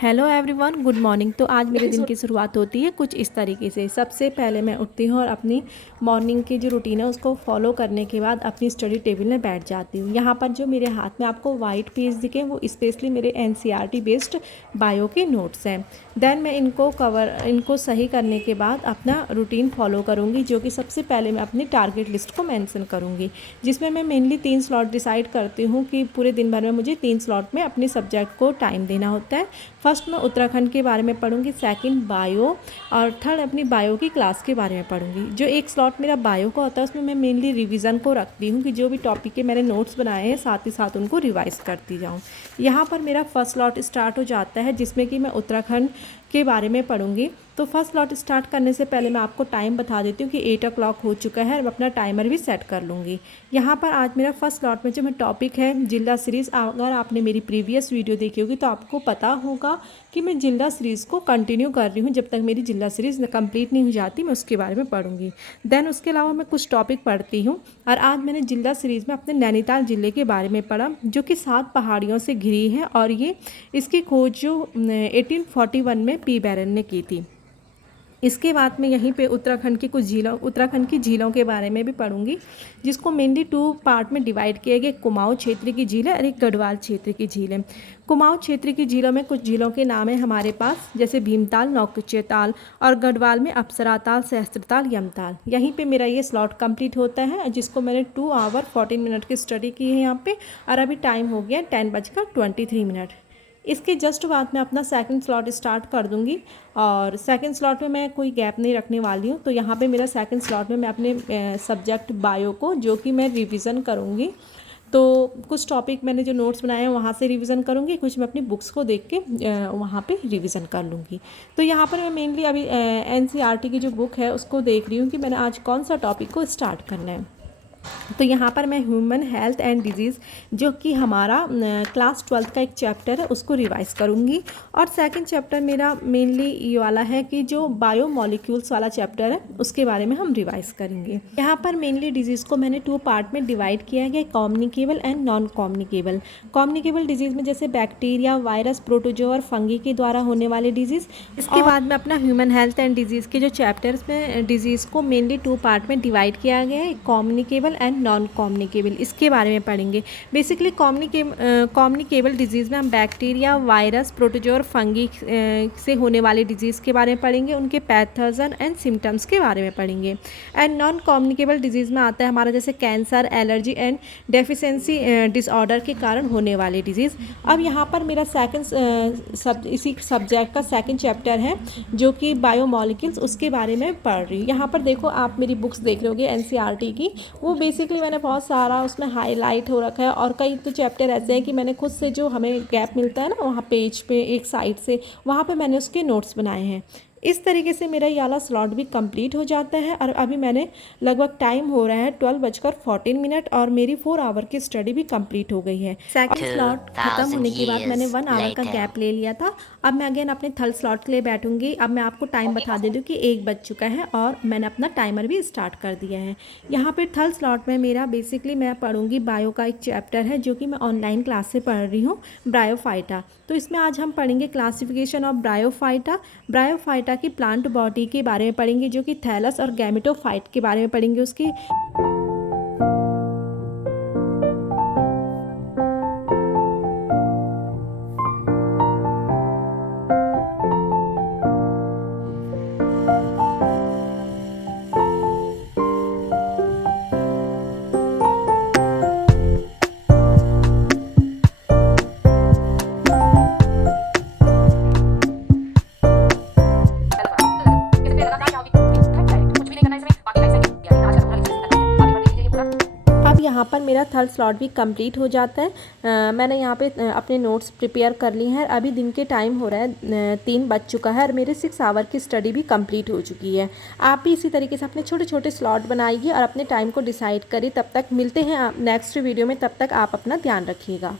Hello everyone, good morning. तो आज मेरे दिन की शुरुआत होती है कुछ इस तरीके से। सबसे पहले मैं उठती हूँ और अपनी मॉर्निंग की जो रूटीन है उसको फॉलो करने के बाद अपनी स्टडी टेबल में बैठ जाती हूँ। यहाँ पर जो मेरे हाथ में आपको वाइट पेज दिखे वो स्पेशली मेरे एनसीईआरटी बेस्ड बायो के नोट्स हैं। देन मैं इनको सही करने के बाद अपना रूटीन फॉलो करूँगी, जो कि सबसे पहले मैं अपनी टारगेट लिस्ट को मेंशन करूँगी, जिसमें मैं मेनली 3 स्लॉट डिसाइड करती हूँ कि पूरे दिन भर में मुझे 3 स्लॉट में अपने सब्जेक्ट को टाइम देना होता है। फर्स्ट मैं उत्तराखंड के बारे में पढ़ूंगी, सेकंड बायो, और थर्ड अपनी बायो की क्लास के बारे में पढ़ूंगी। जो एक स्लॉट मेरा बायो का होता है उसमें मैं मेनली रिवीजन को रखती हूँ कि जो भी टॉपिक के मैंने नोट्स बनाए हैं साथ ही साथ उनको रिवाइज करती जाऊँ। यहाँ पर मेरा फर्स्ट स्लॉट स्टार्ट हो जाता है जिसमें कि मैं उत्तराखंड के बारे में पढ़ूंगी। तो फर्स्ट स्लॉट स्टार्ट करने से पहले मैं आपको टाइम बता देती हूँ कि 8 o'clock हो चुका है और मैं अपना टाइमर भी सेट कर लूँगी। यहाँ पर आज मेरा फर्स्ट स्लॉट में जो मैं टॉपिक है जिला सीरीज़। अगर आपने मेरी प्रीवियस वीडियो देखी होगी तो आपको पता होगा कि मैं जिला सीरीज़ को कंटिन्यू कर रही हूँ। जब तक मेरी जिला सीरीज़ कंप्लीट नहीं हो जाती मैं उसके बारे में पढ़ूंगी। देन उसके अलावा मैं कुछ टॉपिक पढ़ती हूँ और आज मैंने जिला सीरीज़ में अपने नैनीताल ज़िले के बारे में पढ़ा, जो कि 7 पहाड़ियों से घिरी है और ये इसकी खोज जो 1841 में पी बैरन ने की थी। इसके बाद मैं यहीं पे उत्तराखंड की झीलों के बारे में भी पढ़ूंगी, जिसको मेनली 2 पार्ट में डिवाइड किया गया। कुमाऊं क्षेत्र की झील है और एक गढ़वाल क्षेत्र की झील है। कुमाऊं क्षेत्र की झीलों में कुछ झीलों के नाम है हमारे पास, जैसे भीमताल, नौकुचिया ताल, और गढ़वाल में अप्सरा ताल, सहस्त्रताल, यमताल। यहीं पे मेरा ये स्लॉट कंप्लीट होता है, जिसको मैंने 2 आवर 14 मिनट की स्टडी की है यहाँ पे, और अभी टाइम हो गया 10:23। इसके जस्ट बाद मैं अपना सेकंड स्लॉट स्टार्ट कर दूंगी और सेकंड स्लॉट में मैं कोई गैप नहीं रखने वाली हूँ। तो यहाँ पे मेरा सेकंड स्लॉट में मैं अपने सब्जेक्ट बायो को, जो कि मैं रिवीजन करूँगी, तो कुछ टॉपिक मैंने जो नोट्स बनाए हैं वहाँ से रिवीजन करूँगी, कुछ मैं अपनी बुक्स को देख के वहाँ पे रिवीजन कर लूँगी। तो यहाँ पर मैं मेनली अभी एनसीईआरटी की जो बुक है उसको देख रही हूँ कि मैंने आज कौन सा टॉपिक को स्टार्ट करना है। तो यहाँ पर मैं ह्यूमन हेल्थ एंड डिजीज़, जो कि हमारा क्लास 12th का एक चैप्टर है, उसको रिवाइज़ करूँगी। और सेकंड चैप्टर मेरा मेनली ये वाला है कि जो बायो मॉलिक्यूल्स वाला चैप्टर है उसके बारे में हम रिवाइज़ करेंगे। यहाँ पर मेनली डिजीज़ को मैंने 2 पार्ट में डिवाइड किया गया, communicable and non communicable. Communicable disease में जैसे बैक्टीरिया, वायरस, प्रोटोजोआ और फंगी के द्वारा होने वाले डिजीज़। इसके बाद में अपना ह्यूमन हेल्थ एंड डिजीज़ के जो चैप्टर्स में डिजीज़ को मेनली 2 पार्ट में डिवाइड किया गया है, कम्युनिकेबल एंड नॉन कम्युनिकेबल। इसके बारे में पढ़ेंगे। बेसिकली कम्युनिकेबल डिजीज़ में हम बैक्टीरिया, वायरस, प्रोटोजोआ और फंगी से होने वाले डिजीज़ के बारे में पढ़ेंगे, उनके पैथोजन एंड सिम्टम्स के बारे में पढ़ेंगे। एंड नॉन कम्युनिकेबल डिजीज़ में आता है हमारा जैसे cancer, allergy and deficiency disorder के कारण होने वाले डिजीज़। अब यहाँ पर मेरा इसी सब्जेक्ट का सेकंड चैप्टर है, जो कि बायोमॉलिक्यूल्स, उसके बारे में पढ़ रही हूँ। यहाँ पर देखो, आप मेरी बुक्स देख रहे होगे एनसीईआरटी की, वो बेसिकली मैंने बहुत सारा उसमें हाईलाइट हो रखा है, और कई तो चैप्टर ऐसे हैं कि मैंने खुद से, जो हमें गैप मिलता है ना वहाँ पेज पे एक साइड से, वहाँ पे मैंने उसके नोट्स बनाए हैं। इस तरीके से मेरा ये वाला स्लॉट भी कंप्लीट हो जाता है। और अभी मैंने लगभग टाइम हो रहा है 12:14 और मेरी 4 आवर की स्टडी भी कंप्लीट हो गई है। सेकंड स्लॉट खत्म होने के बाद मैंने 1 आवर का गैप ले लिया था। अब मैं अगेन अपने थर्ड स्लॉट के लिए बैठूंगी। अब मैं आपको टाइम बता दे दूँ कि 1 बज चुका है और मैंने अपना टाइमर भी स्टार्ट कर दिया है। यहाँ पर थर्ड स्लॉट में मेरा बेसिकली मैं पढ़ूंगी बायो का एक चैप्टर है, जो कि मैं ऑनलाइन क्लास से पढ़ रही हूँ, ब्रायोफाइटा। तो इसमें आज हम पढ़ेंगे क्लासिफिकेशन ऑफ ब्रायोफाइटा की प्लांट बॉडी के बारे में पढ़ेंगे, जो कि थैलस और गैमेटोफाइट के बारे में पढ़ेंगे उसकी। यहाँ पर मेरा थर्ड स्लॉट भी कंप्लीट हो जाता है। मैंने यहाँ पे अपने नोट्स प्रिपेयर कर ली हैं। अभी दिन के टाइम हो रहा है 3 बज चुका है और मेरे 6 आवर की स्टडी भी कंप्लीट हो चुकी है। आप भी इसी तरीके से अपने छोटे छोटे स्लॉट बनाइए और अपने टाइम को डिसाइड करिए। तब तक मिलते हैं नेक्स्ट वीडियो में, तब तक आप अपना ध्यान रखिएगा।